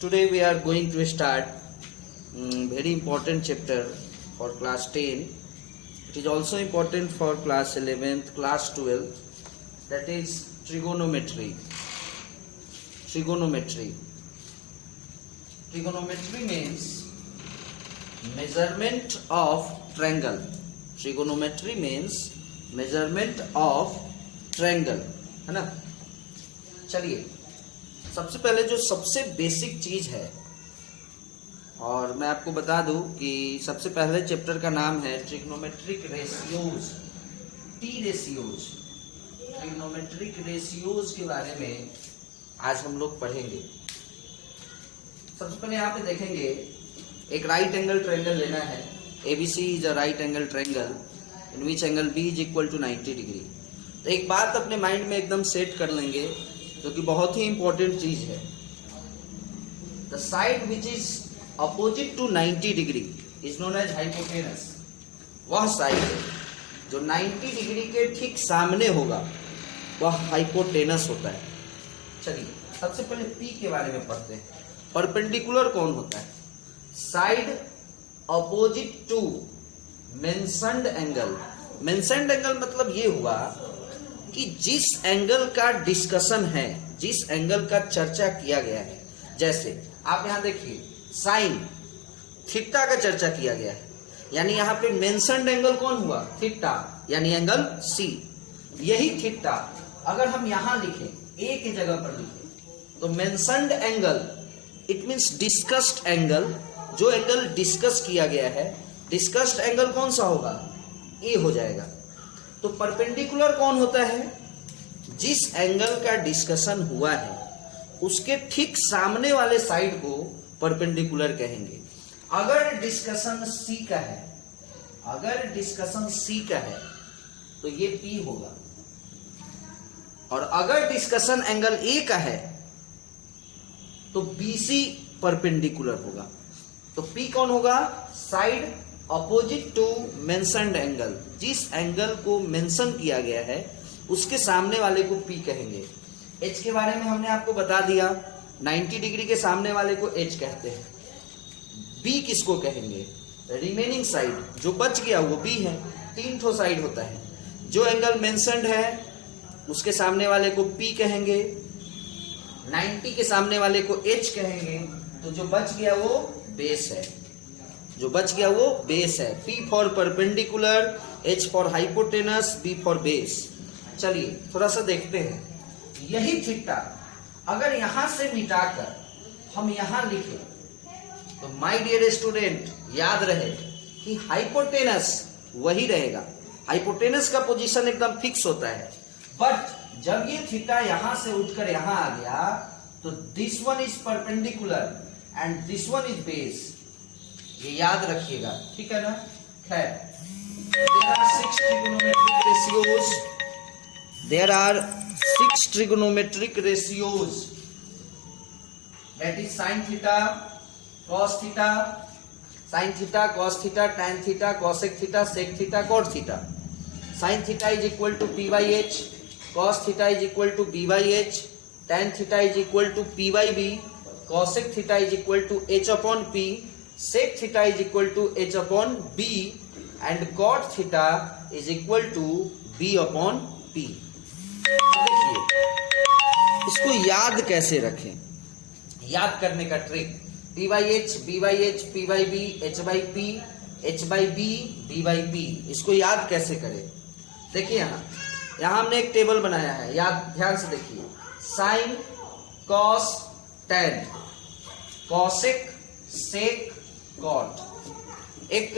Today we are going to start very important chapter for class 10. It is also important for class 11th, class 12th. That is trigonometry. Trigonometry. Trigonometry means measurement of triangle. Trigonometry means measurement of triangle, है ना। चलिए, सबसे पहले जो सबसे basic चीज है, और मैं आपको बता दूं कि सबसे पहले चैप्टर का नाम है trigonometric ratios, T ratios. Trigonometric ratios के बारे में आज हम लोग पढ़ेंगे। सबसे पहले यहाँ पे देखेंगे, एक राइट एंगल ट्रायंगल लेना है। ABC is a right angle triangle in which angle B is equal to 90 degree. तो एक बात अपने माइंड में एकदम सेट कर लेंगे, जो कि बहुत ही इंपॉर्टेंट चीज है। The side which is opposite to 90 degree is known as hypotenuse. वह साइड जो 90 डिग्री के ठीक सामने होगा वह हाइपोटेनस होता है। चलिए, सबसे पहले P के बारे में पढ़ते हैं। परपेंडिकुलर कौन होता है? Side opposite to mentioned angle. Mentioned angle मतलब ये हुआ कि जिस एंगल का डिस्कशन है, जिस एंगल का चर्चा किया गया है। जैसे आप यहां देखिए, साइन थीटा का चर्चा किया गया है, यानी यहां पे मेंशन्ड एंगल कौन हुआ? थीटा, यानी एंगल C। यही थीटा अगर हम यहां लिखें, A की जगह पर लिखें, तो mentioned angle it means discussed angle. जो एंगल डिस्कस किया गया है, डिस्कस्ड एंगल कौन सा होगा? A हो जाएगा। तो परपेंडिकुलर कौन होता है? जिस एंगल का डिस्कशन हुआ है उसके ठीक सामने वाले साइड को परपेंडिकुलर कहेंगे। अगर डिस्कशन C का है, अगर डिस्कशन C का है तो ये P होगा, और अगर डिस्कशन एंगल A का है तो BC परपेंडिकुलर होगा। तो P कौन होगा? Side opposite to mentioned angle. जिस एंगल को मेंशन किया गया है उसके सामने वाले को P कहेंगे। H के बारे में हमने आपको बता दिया, 90 डिग्री के सामने वाले को H कहते हैं। B किसको कहेंगे? रिमेनिंग साइड, जो बच गया वो B है। 3 ठो साइड होता है। जो एंगल मेंशन्ड है उसके सामने वाले को P कहेंगे, 90 के सामने वाले को H कहेंगे। तो जो बच गया वो बेस है, जो बच गया वो बेस है। P for perpendicular, H for hypotenuse, B for base. चलिए थोड़ा सा देखते हैं। यही थीटा अगर यहां से मिटाकर हम यहां लिखें तो माय डियर स्टूडेंट, याद रहे कि हाइपोटेनस वही रहेगा। हाइपोटेनस का पोजीशन एकदम फिक्स होता है। बट जब ये थीटा यहां से उठकर यहां आ गया तो this one is perpendicular and this one is base. ये याद रखिएगा, ठीक है ना। खैर, there are 6 trigonometric ratios. There are 6 trigonometric ratios. That is sin theta, cos theta, sin theta, cos theta, tan theta, cosec theta, sec theta, cot theta. Sin theta is equal to P by H, cos theta is equal to B by H, tan theta is equal to P by B, cosec theta is equal to H upon P, sec theta is equal to H upon B, and cot theta is equal to B upon P. देखिए, इसको याद कैसे रखें? याद करने का trick, P by H, B by H, P by B, H by P, H by B, B by P। इसको याद कैसे करें? देखिए यहाँ हमने एक टेबल बनाया है, याद ध्यान से देखिए। Sine, cos, tan, cosec, sec, cot. एक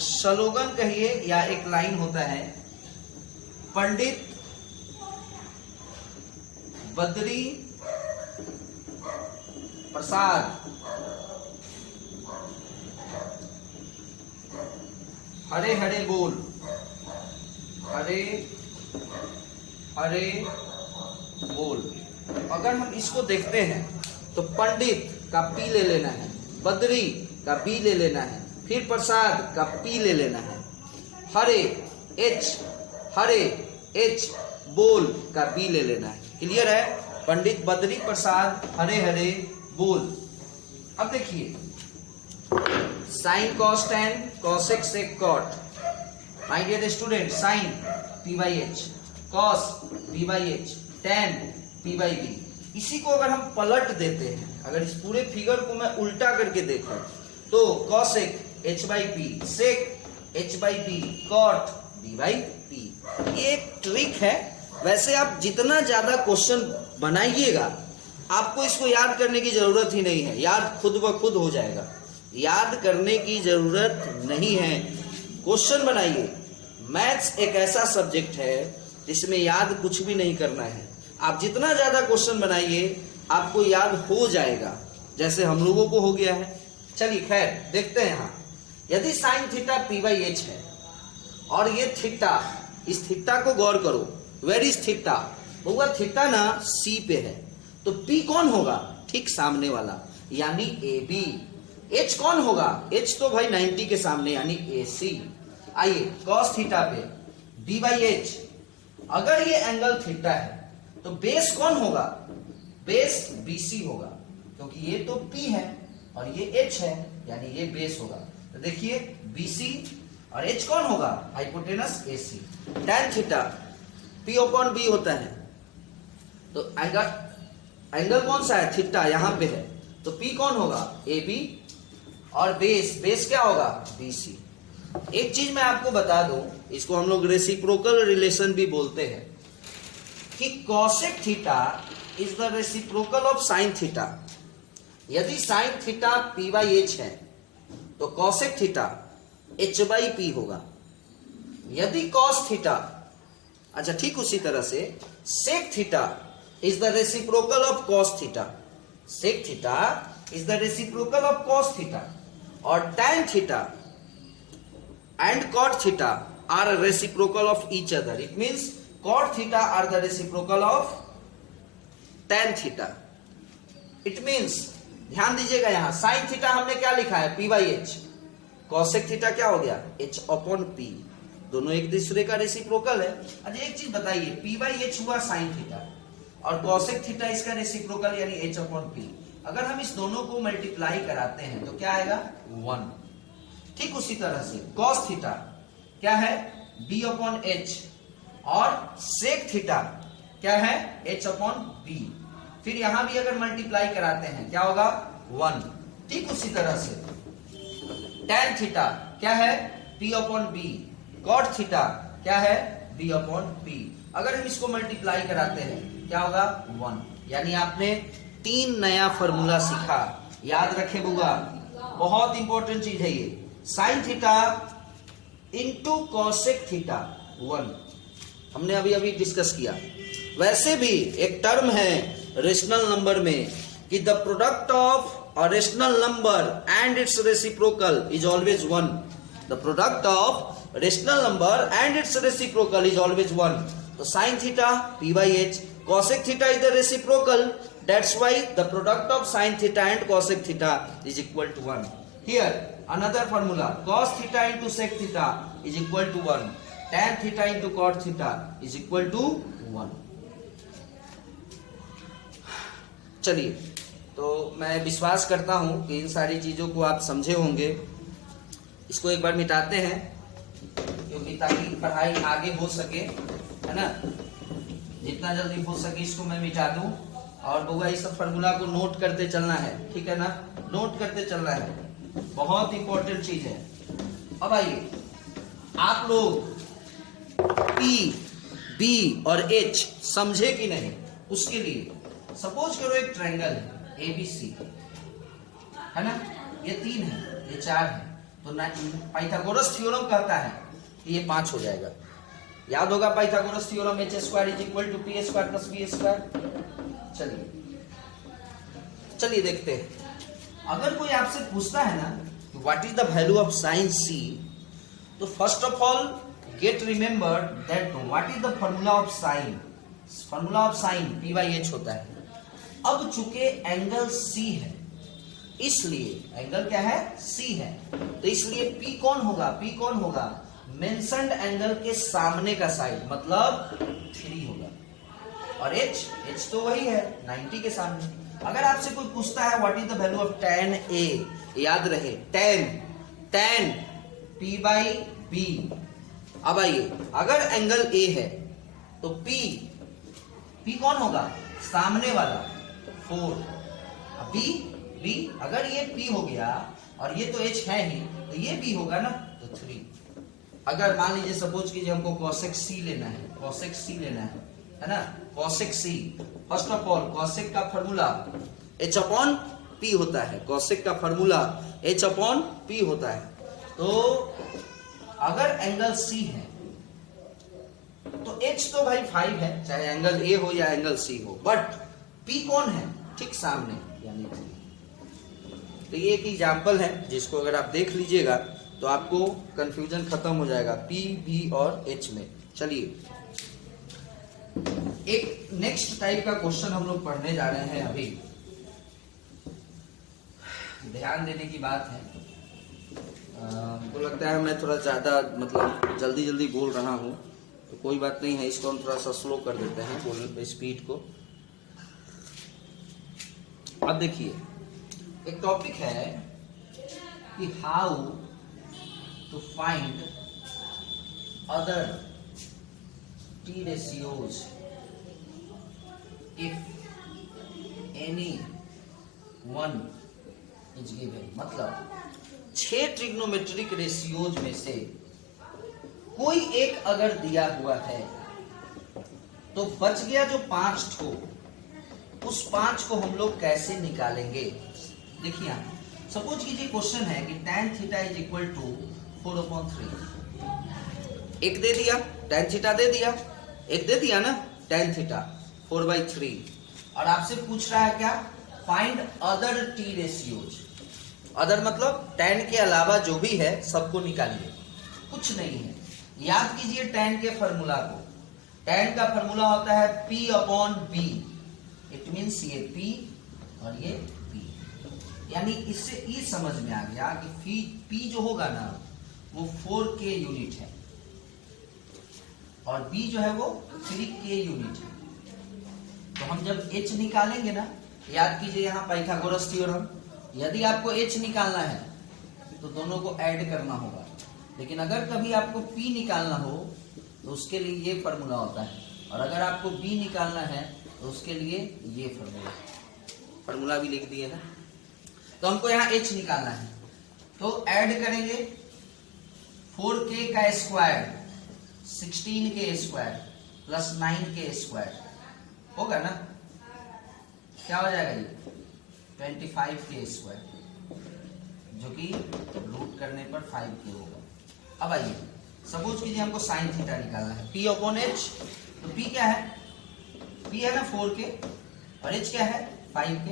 स्लोगन कहिए या एक लाइन होता है, पंडित बद्री प्रसाद हरे हरे बोल, हरे हरे बोल। अगर हम इसको देखते हैं तो पंडित का P ले लेना है, बद्री का B ले लेना है, फिर प्रसाद का P ले लेना है, हरे H बोल का B ले लेना है। क्लियर है? पंडित बद्री प्रसाद हरे हरे बोल। अब देखिए sine cos tan cosec sec cot, my dear student, sine p by H, cos p by H, tan p by B. इसी को अगर हम पलट देते हैं, अगर इस पूरे फिगर को मैं उल्टा करके देखूं तो cosec h by P, sec h by P, cot b by P. ये एक ट्रिक है। वैसे आप जितना ज्यादा क्वेश्चन बनाइएगा आपको इसको याद करने की जरूरत ही नहीं है, याद खुद ब खुद हो जाएगा। याद करने की जरूरत नहीं है, क्वेश्चन बनाइए। मैथ्स एक ऐसा सब्जेक्ट है जिसमें याद कुछ भी नहीं करना है। आप जितना ज्यादा क्वेश्चन बनाइए आपको याद हो जाएगा, जैसे हम लोगों को हो गया है। चलिए खैर देखते हैं। यहाँ यदि sine theta p by H है और ये थीटा, इस थीटा को गौर करो, वेर इज थीटा, होगा थीटा ना c पे है, तो p कौन होगा, ठीक सामने वाला यानी AB। h कौन होगा, h तो भाई 90 के सामने यानी AC। आइए cos थीटा पे b बाई एच, अगर ये एंगल थीटा है तो बेस कौन होगा, बेस BC होगा, क्योंकि ये तो p है और ये h है यानी ये बेस होगा। तो देखिए BC और h कौन होगा, hypotenuse AC। tan theta p upon b होता है, तो एंगल कौन सा है, थीटा यहां पे है, तो p कौन होगा, AB, और बेस क्या होगा, BC। एक चीज मैं आपको बता दूं, इसको हम लोग रेसिप्रोकल रिलेशन भी बोलते हैं कि cosec theta is the reciprocal of sine theta. यदि sine theta p by H है तो cosec theta h by P होगा। यदि कॉस थीटा, अच्छा ठीक उसी तरह से sec theta is the reciprocal of cos theta, sec theta is the reciprocal of cos theta, और tan थीटा and cot theta are a reciprocal of each other. It means cot theta are the reciprocal of tan theta. It means ध्यान दीजिएगा, यहां sin theta हमने क्या लिखा है, p by H, cosec theta क्या हो गया, h अपॉन p, दोनों एक दूसरे का रेसिप्रोकल है। अच्छा एक चीज बताइए, p बाई एच हुआ sin थीटा और cosec थीटा इसका रेसिप्रोकल यानी h अपॉन p। अगर हम इस दोनों को मल्टीप्लाई कराते हैं तो क्या आएगा, 1। ठीक उसी तरह से cos थीटा क्या है, b अपॉन एच, और sec थीटा क्या है, h अपॉन b। फिर यहां भी अगर मल्टीप्लाई कराते हैं क्या होगा, 1। ठीक उसी तरह से tan थीटा क्या है, p upon b, cot theta क्या है, b अपॉन p। अगर हम इसको मल्टीप्लाई कराते हैं क्या होगा, 1। यानी आपने 3 नया फॉर्मूला सीखा। याद रखे बुआ, बहुत इंपॉर्टेंट चीज है ये। Sine theta into cosec theta 1 हमने अभी डिस्कस किया। वैसे भी एक टर्म है रेशनल नंबर में कि the product of a rational number and its reciprocal is always 1। The product of rational number and its reciprocal is always 1। तो sine theta p by H, cosec theta is the reciprocal, that's why the product of sine theta and cosec theta is equal to 1। Here another formula, cos theta into sec theta is equal to 1, tan theta into cot theta is equal to 1। चलिए, तो मैं विश्वास करता हूं कि इन सारी चीजों को आप समझे होंगे। इसको एक बार मिटाते हैं क्योंकि ताकि पढ़ाई आगे हो सके, है ना। जितना जल्दी हो सके इसको मैं मिटा दूं, और बउआ इस सब फॉर्मूला को नोट करते चलना है, ठीक है ना, नोट करते चलना है, बहुत इंपॉर्टेंट चीज है। अब आइए आप लोग P, B और H समझे कि नहीं, उसके लिए सपोज करो एक ट्रायंगल है ABC, है ना, ये 3 है, ये 4 है, तो पाइथागोरस थ्योरम कहता है कि ये 5 हो जाएगा। याद होगा Pythagoras theorem, h square is equal to p square plus b square. चलिए देखते हैं। अगर कोई आपसे पूछता है ना कि what is the value of sign c, तो first of all get remember that what is the formula of sine. Formula of sine p by H होता है। अब चूंकि एंगल c है, इसलिए एंगल क्या है, c है, तो इसलिए p कौन होगा, p कौन होगा, मेंशन्ड एंगल के सामने का साइड, मतलब 3 होगा, और h तो वही है 90 के सामने। अगर आपसे कोई पूछता है what is the value of tan A, याद रहे tan P बाई B। अब आइए, अगर एंगल A है तो P कौन होगा, सामने वाला 4, B अगर ये P हो गया और ये तो H है ही, तो ये B होगा ना, तो 3। अगर मान लीजिए सपोज कीजिए हमको cosec C लेना है ना, cosec C, first of all cosec का फॉर्मूला h अपॉन p होता है, cosec का फॉर्मूला h अपॉन p होता है। तो अगर एंगल C है तो h तो भाई 5 है, चाहे एंगल A हो या एंगल C हो, बट p कौन है, ठीक सामने, यानी 3। तो ये एक एग्जाम्पल है जिसको अगर आप देख लीजिएगा तो आपको कंफ्यूजन खत्म हो जाएगा P, B और H में। चलिए एक नेक्स्ट टाइप का क्वेश्चन हम लोग पढ़ने जा रहे हैं। अभी ध्यान देने की बात है, हमको लगता है मैं थोड़ा ज्यादा मतलब जल्दी बोल रहा हूँ, तो कोई बात नहीं है, इसको हम थोड़ा सा स्लो कर देते हैं बोल स्पीड को। अब देखिए एक टॉपिक है कि how to find other T ratios if any one is given। मतलब 6 ट्रिग्नोमेट्रिक रेशियोज में से कोई एक अगर दिया हुआ है तो बच गया जो 5 ठो, उस 5 को हम लोग कैसे निकालेंगे। देखिए सपोज कीजिए क्वेश्चन है कि tan theta is equal to 4/3। एक दे दिया tan थीटा, दे दिया एक, दे दिया ना tan थीटा 4/3, और आपसे पूछ रहा है क्या, find other T ratios. Other मतलब tan के अलावा जो भी है सबको निकालिए, कुछ नहीं है। याद कीजिए tan के फॉर्मूला को, tan का फॉर्मूला होता है P upon B, it means ये P और ये P, यानी इससे ई समझ में आ गया कि P जो होगा ना वो 4K यूनिट है और B जो है वो 3K यूनिट है। तो हम जब H निकालेंगे ना, याद कीजिए यहाँ पाइथागोरस थ्योरम, यदि आपको H निकालना है तो दोनों को ऐड करना होगा, लेकिन अगर कभी आपको P निकालना हो तो उसके लिए ये फॉर्मूला होता है, और अगर आपको B निकालना है तो उसके लिए ये फॉर्मूला भी लिख दिए ना। तो हमको यहाँ H निकालना है, तो ऐड करेंगे 4K का square 16K square plus 9K square, होगा ना, क्या हो जाएगा ये 25K स्क्वायर, जो कि रूट करने पर 5K होगा। अब आइए सपोज कीजिए हमको साइन थीटा निकालना है, P अपॉन H, तो P क्या है, P है ना 4K और H क्या है 5K,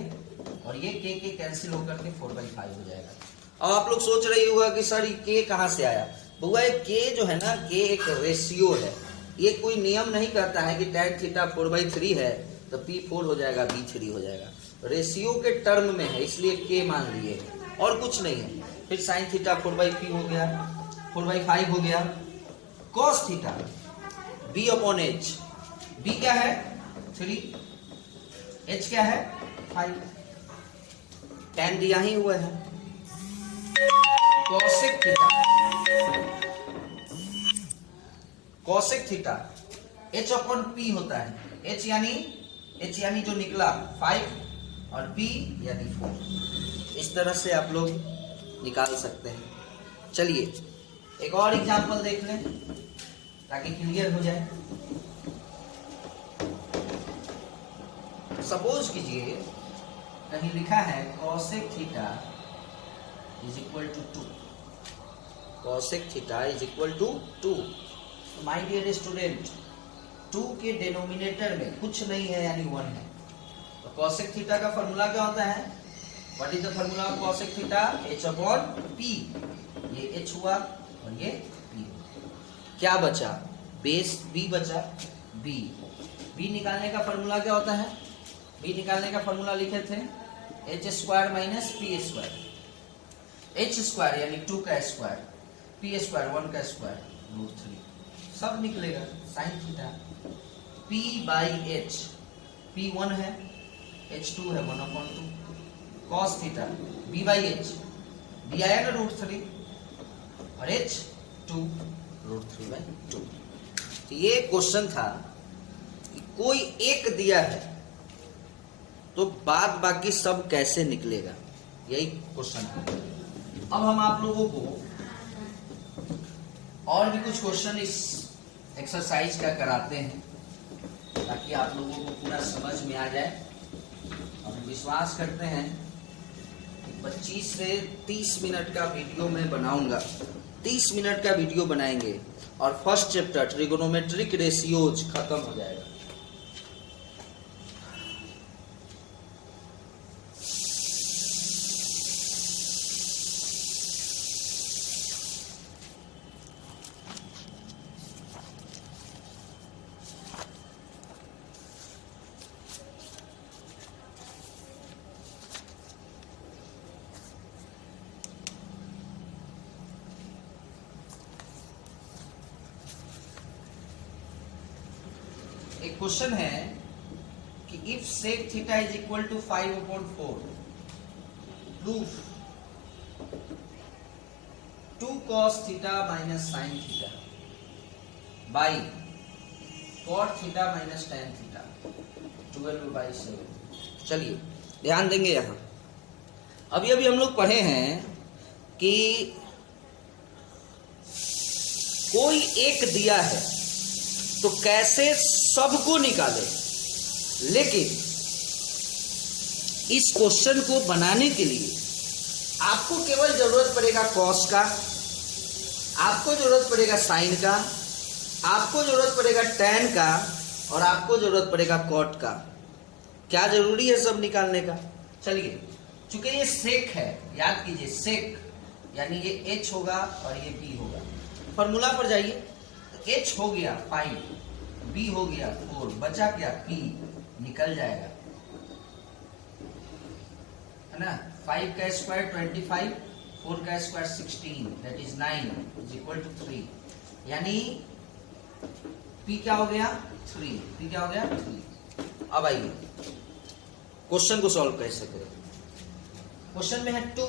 और ये K कैंसिल होकर के 4/5 हो जाएगा। अब आप लोग सोच रही होगा कि सर ये K कहाँ से आया। बुआ K जो है ना, K एक रेशियो है, ये कोई नियम नहीं कहता है कि tan थीटा 4/3 है तो P 4 हो जाएगा, B 3 हो जाएगा, रेशियो के टर्म में है इसलिए K मान लिए और कुछ नहीं है। फिर साइन थीटा 4/P हो गया, 4/5 हो गया, cos theta B upon H, B क्या है 3, H क्या है 5, tan दिया ही हुआ है, cosec theta H upon P होता है, H यानी जो निकला 5 और P यानी 4। इस तरह से आप लोग निकाल सकते हैं। चलिए एक और एग्जांपल देख लें ताकि क्लियर हो जाए। सपोज कीजिए कहीं लिखा है cosec theta is equal to 2, cosec theta is equal to 2। My dear student, 2 के डिनोमिनेटर में कुछ नहीं है यानी 1 है, तो cosec थीटा का फॉर्मूला क्या होता है, what is the formula of cosec theta, h upon p, ये h हुआ और ये p हुआ। क्या बचा, बेस b बचा, b निकालने का फॉर्मूला क्या होता है, b निकालने का फॉर्मूला लिखे थे h square minus p square, h square यानी 2 का स्क्वायर, p स्क्वायर 1 का स्क्वायर रूट 3, सब निकलेगा sign theta p by h, p 1 है H2 है 1/2 cos थीटा B/H, B आया ना √3 और H2 √3/2। तो ये क्वेश्चन था कि कोई एक दिया है तो बाद बाकी सब कैसे निकलेगा, यही क्वेश्चन है। अब हम आप लोगों को और भी कुछ क्वेश्चन इस एक्सरसाइज का कराते हैं ताकि आप लोगों को पूरा समझ में आ जाए। हम विश्वास करते हैं कि 25 से 30 मिनट का वीडियो मैं बनाऊंगा, 30 मिनट का वीडियो बनाएंगे और फर्स्ट चैप्टर ट्रिगोनोमेट्रिक रेशियोज खत्म हो जाएगा। एक क्वेश्चन है कि if sec theta is equal to 5/4 proof 2 cos theta minus sin theta by cot theta minus tan theta 12/7। चलिए ध्यान देंगे यहां। अभी अभी हम लोग पढ़े हैं कि कोई एक दिया है तो कैसे सबको निकाले, लेकिन इस क्वेश्चन को बनाने के लिए आपको केवल जरूरत पड़ेगा कॉस का, आपको जरूरत पड़ेगा साइन का, आपको जरूरत पड़ेगा टैन का और आपको जरूरत पड़ेगा कॉट का। क्या जरूरी है सब निकालने का? चलिए, चूंकि ये सेक है, याद कीजिए सेक यानी ये h होगा और ये b होगा। फॉर्मूला पर जाइए, h हो गया 5, b हो गया 4, बचा क्या p, निकल जाएगा, है ना। 5 का स्क्वायर 25, 4 का square 16, that is 9 is equal to 3, यानी p क्या हो गया 3, p क्या हो गया 3। अब आइए क्वेश्चन को सॉल्व कैसे करें। क्वेश्चन में है 2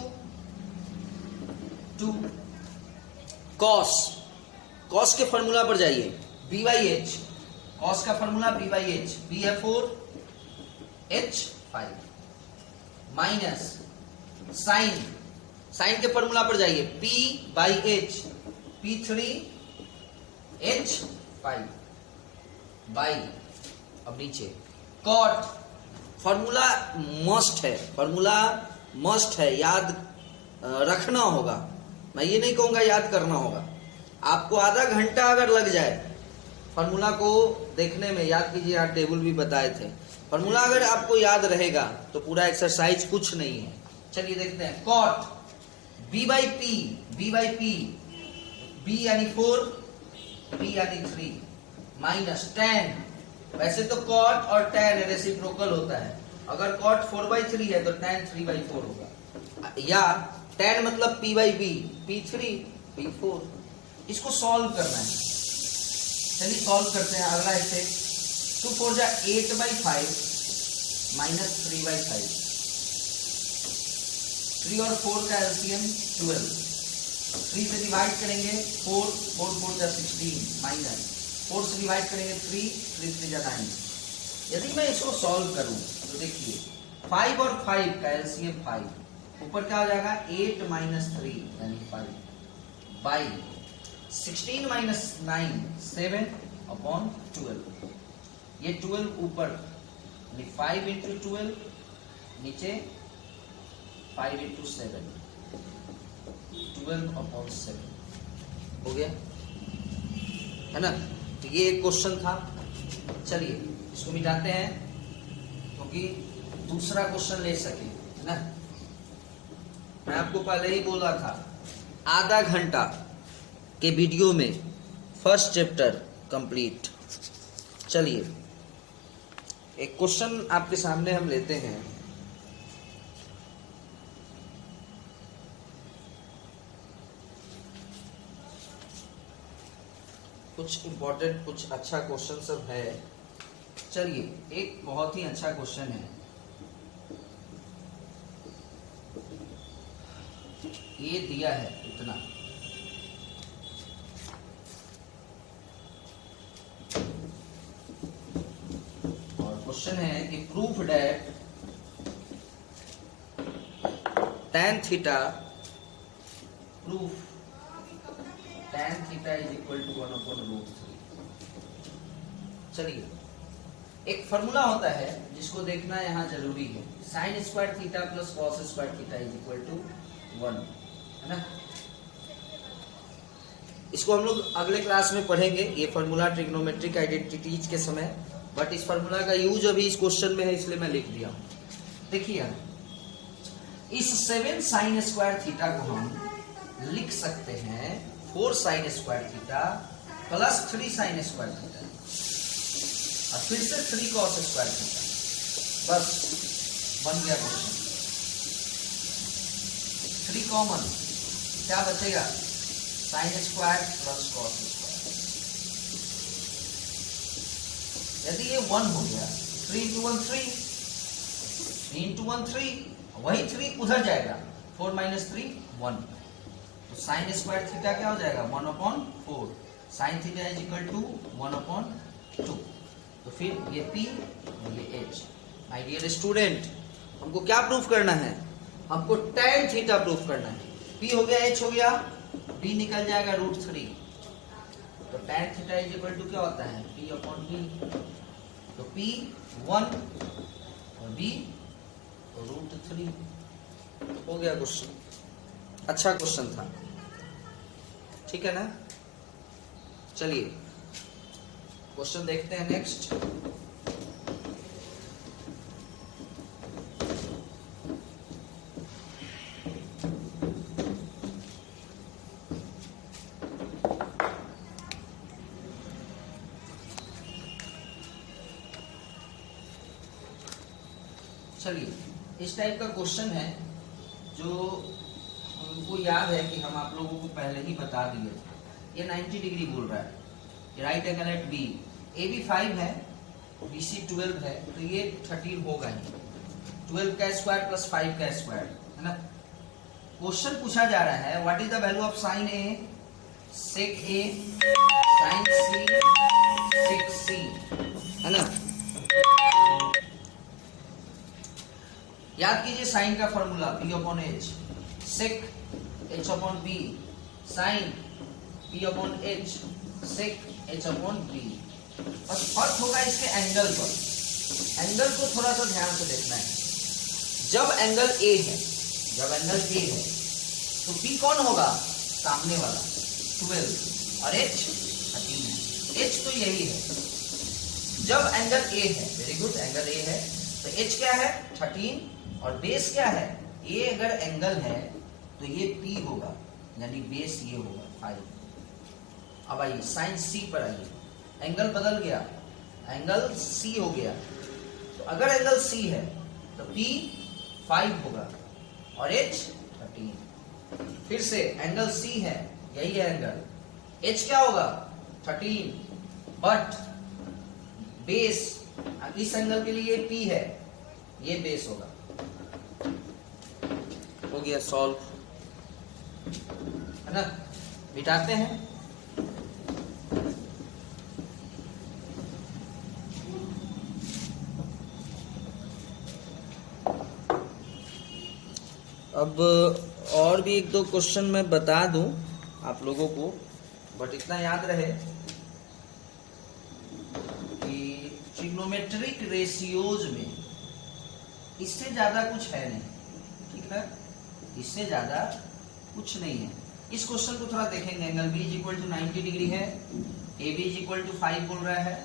कॉस के फॉर्मूला पर जाइए, b/h, कॉस का फॉर्मूला b/h, b है 4, h 5 माइनस साइन के फॉर्मूला पर जाइए, p/h, p 3, h 5 बाई, अब नीचे कॉट, फॉर्मूला मस्ट है, याद रखना होगा। मैं ये नहीं कहूंगा याद करना होगा, आपको आधा घंटा अगर लग जाए फॉर्मूला को देखने में, याद कीजिए यहाँ टेबल भी बताए थे, फॉर्मूला अगर आपको याद रहेगा तो पूरा एक्सरसाइज कुछ नहीं है। चलिए देखते हैं, कॉट b/p, b यानी 4, p यानी 3 माइनस टैन, वैसे तो कॉट और टैन रेसिप्रोकल होता है, अगर कॉट 4/3 है तो टैन 3/4 होगा, या टैन मतलब p/b, p3 p4। इसको सॉल्व करना है, चलिए सॉल्व करते हैं। अगला स्टेप, 2 4 जा 8/5 माइनस 3/5, 3 और 4 का एलसीएम 12, 3 से डिवाइड करेंगे 4, 4 4 जा 16 माइनस 4 से डिवाइड करेंगे 3, 3 3 जा 9। यदि मैं इसको सॉल्व करूं तो देखिए 5 और 5 का एलसीएम 5, ऊपर क्या हो जाएगा 8 माइनस 3 यानी 5 बाई 16 माइनस 9 7/12, ये 12 ऊपर 5 इंटू 12, नीचे 5 इंटू 7, 12/7 हो गया, है ना। तो ये एक क्वेश्चन था। चलिए इसको मिटाते हैं क्योंकि दूसरा क्वेश्चन ले सके, है ना। मैं आपको पहले ही बोला था, आधा घंटा के वीडियो में फर्स्ट चैप्टर कंप्लीट। चलिए एक क्वेश्चन आपके सामने हम लेते हैं। कुछ इंपॉर्टेंट, कुछ अच्छा क्वेश्चन सब है। चलिए एक बहुत ही अच्छा क्वेश्चन है, ये दिया है इतना, और क्वेश्चन है कि proof that tan theta, proof tan theta is equal to 1/√3। चलिए, एक फॉर्मूला होता है जिसको देखना यहाँ जरूरी है, sine square theta plus cos square theta is equal to 1, है ना। इसको हम लोग अगले क्लास में पढ़ेंगे, ये फॉर्मूला ट्रिग्नोमेट्रिक आइडेंटिटीज के समय, बट इस फॉर्मूला का यूज अभी इस क्वेश्चन में है इसलिए मैं लिख दिया हूं। देखिए, इस 7 साइन स्क्वायर थीटा को हम लिख सकते हैं 4 sign square theta plus 3 sign square theta, और फिर से 3 कॉस स्क्वायर थीटा। बस बन गया क्वेश्चन। 3 कॉमन, क्या बचेगा? Sine square plus cos square. यदि ये 1 हो गया, 3 into 1 3, 3 into 1 3, वही 3 उधर जाएगा, 4 minus 3 1, तो साइन स्क्वायर थीटा क्या हो जाएगा? 1/4, sine theta is equal to 1/2। तो फिर ये P और ये H। माय डियर स्टूडेंट, हमको क्या प्रूफ करना है? हमको tan थीटा प्रूफ करना है। P हो गया, H हो गया, B निकल जाएगा √3, तो tan theta is equal to क्या होता है? P/B। तो P 1 और B √3। हो गया क्वेश्चन। अच्छा क्वेश्चन था, ठीक है ना। चलिए क्वेश्चन देखते हैं नेक्स्ट। चलिए, इस टाइप का क्वेश्चन है जो हमको याद है कि हम आप लोगों को पहले ही बता दिए थे। ये 90 डिग्री बोल रहा है, right angle at B, A B 5 है, बी सी 12 है, तो ये 13 होगा ही। 12 का स्क्वायर प्लस 5 का स्क्वायर, है ना। क्वेश्चन पूछा जा रहा है what is the value of sine A, sec A, sine C, sec C, है ना। याद कीजिए साइन का फॉर्मूला P/H, सेक H/B, साइन P/H, सेक H/B। बस फर्क होगा इसके एंगल पर। एंगल को थोड़ा सा ध्यान से देखना है। जब एंगल A है, तो P कौन होगा? सामने वाला 12, और H 13 है। H तो यही है। जब एंगल A है, वेरी गुड, एंगल A है, तो H क्या है? 13, और बेस क्या है? A अगर एंगल है तो ये P होगा, यानी बेस ये होगा 5। अब आइए साइन C पर आइए, एंगल बदल गया, एंगल C हो गया। तो अगर एंगल C है तो P 5 होगा और H 13। फिर से एंगल C है, यही है एंगल, H क्या होगा? 13, बट बेस इस एंगल के लिए P है, ये बेस होगा। हो गया सॉल्व, है ना। मिटाते हैं। अब और भी 1-2 क्वेश्चन मैं बता दूं आप लोगों को, बट इतना याद रहे कि ट्रिग्नोमेट्रिक रेशियोज में इससे ज्यादा कुछ है नहीं, ठीक है, इससे ज्यादा कुछ नहीं है। इस क्वेश्चन को थोड़ा देखेंगे। Angle B is equal to 90 degree है, AB इज इक्वल टू 5 बोल रहा है,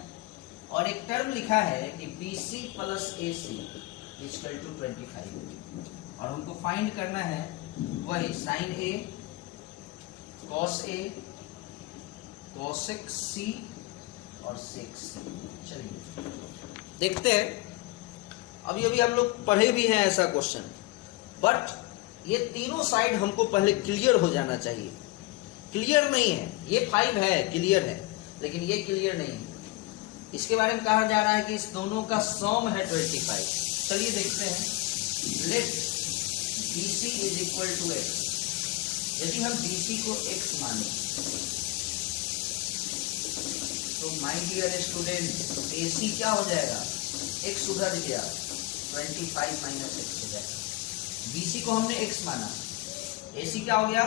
और एक टर्म लिखा है कि BC plus AC is equal to 25, और हमको फाइंड करना है वही sine A, cos A, cosec C और सेक C। चलिए देखते हैं। अभी अभी हम लोग पढ़े भी हैं ऐसा क्वेश्चन, बट ये तीनों साइड हमको पहले क्लियर हो जाना चाहिए। क्लियर नहीं है, ये 5 है, क्लियर है, लेकिन ये क्लियर नहीं है। इसके बारे में कहा जा रहा है कि इस दोनों का सम है 25। चलिए देखते हैं। Let BC is equal to X, यदि हम BC को x माने तो माय डियर स्टूडेंट AC क्या हो जाएगा, x उधर गया 25 माइनस x हो जाएगा। BC को हमने x माना, AC क्या हो गया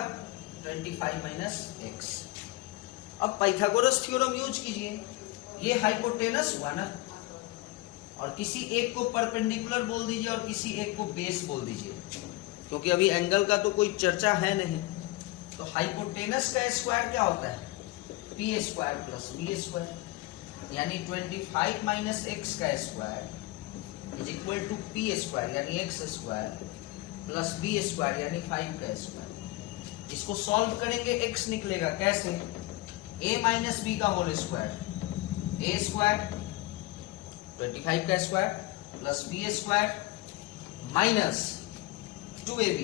25 माइनस x। अब पाइथागोरस थ्योरम यूज कीजिए, ये हाइपोटेनस हुआ ना, और किसी एक को परपेंडिकुलर बोल दीजिए और किसी एक को बेस बोल दीजिए, क्योंकि अभी एंगल का तो कोई चर्चा है नहीं। तो हाइपोटेनस का स्क्वायर क्या होता है, P square plus B square, यानी 25 माइनस एक्स का square is equal to P square यानी X square plus B square यानी 5 का स्क्वायर। इसको सॉल्व करेंगे एक्स निकलेगा कैसे, a माइनस बी का होल स्क्वायर, ए स्क्वायर 25 का square plus B square minus 2ab,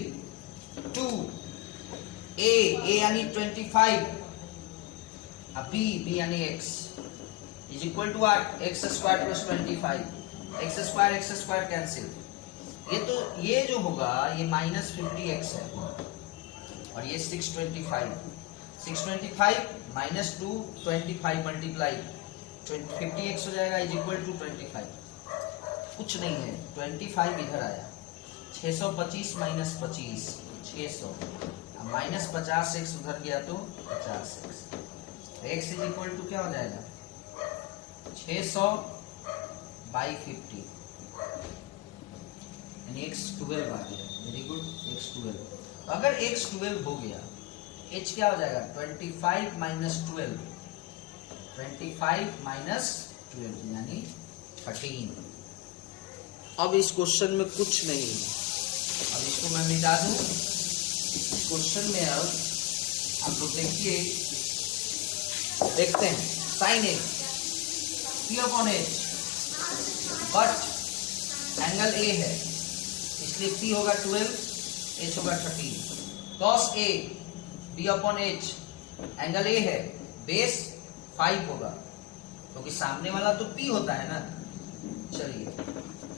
2a यानी 25, अब b यानी x is equal to R X square plus 25, X square cancel, ये जो होगा ये माइनस 50x है और ये 625 माइनस 225 मल्टीप्लाई 50x हो जाएगा इज इक्वल टू 25, कुछ नहीं है 25 इधर आया, 625 माइनस 25 600, माइनस 50x उधर गया तो 50x, x is equal to क्या हो जाएगा 600 बाई 50 यानी x 12 आ गया। Very good, x 12। तो अगर x 12 हो गया, h क्या हो जाएगा 25 माइनस 12, 25 माइनस 12 यानी 13। अब इस क्वेश्चन में कुछ नहीं है, अब इसको मैं मिटा दूं। इस क्वेश्चन में अब आप लोग देखिए, देखते हैं sine A P upon H, but angle A है इसलिए पी होगा 12, एच होगा 13, cos A B upon H, angle A है बेस 5 होगा क्योंकि सामने वाला तो पी होता है ना। चलिए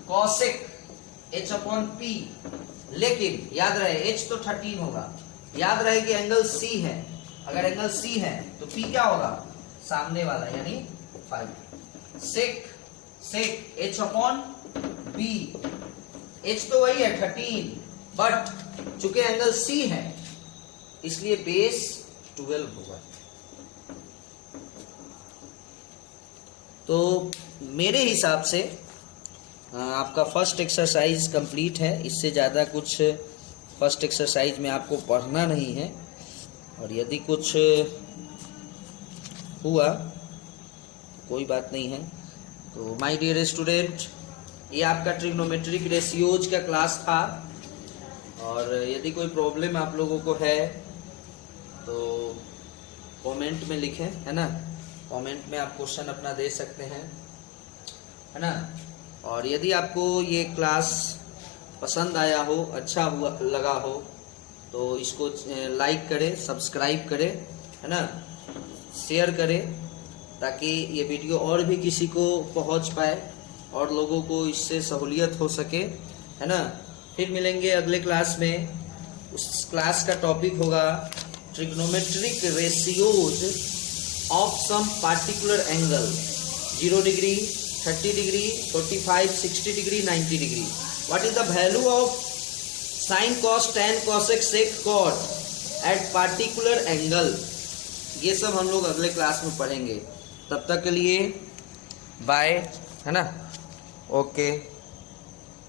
कॉसेक एच अपॉन पी, लेकिन याद रहे एच तो 13 होगा, याद रहे कि एंगल सी है, अगर एंगल सी है तो पी क्या होगा सामने वाला यानी 5। Sec H upon B, H तो वही है 13, बट चूंकि एंगल सी है इसलिए बेस 12 होगा। तो मेरे हिसाब से आपका फर्स्ट एक्सरसाइज कंप्लीट है, इससे ज़्यादा कुछ फर्स्ट एक्सरसाइज में आपको पढ़ना नहीं है, और यदि कुछ हुआ कोई बात नहीं है। तो माय डियर स्टूडेंट, ये आपका ट्रिग्नोमेट्रिक रेशियोज का क्लास था, और यदि कोई प्रॉब्लम आप लोगों को है तो कमेंट में लिखें, है ना, कमेंट में आप क्वेश्चन अपना दे सकते हैं, है ना। और यदि आपको ये क्लास पसंद आया हो, अच्छा हुआ लगा हो, तो इसको लाइक करें, सब्सक्राइब करें, है ना, शेयर करें, ताकि ये वीडियो और भी किसी को पहुंच पाए और लोगों को इससे सहूलियत हो सके, है ना। फिर मिलेंगे अगले क्लास में, उस क्लास का टॉपिक होगा trigonometric ratios of some particular angle, 0 degree, 30 degree, 45, 60 degree, 90 degree. What is the value of sine cos tan cosec sec cot at particular angle, ये सब हम लोग अगले क्लास में पढ़ेंगे। तब तक के लिए बाय, है ना, ओके।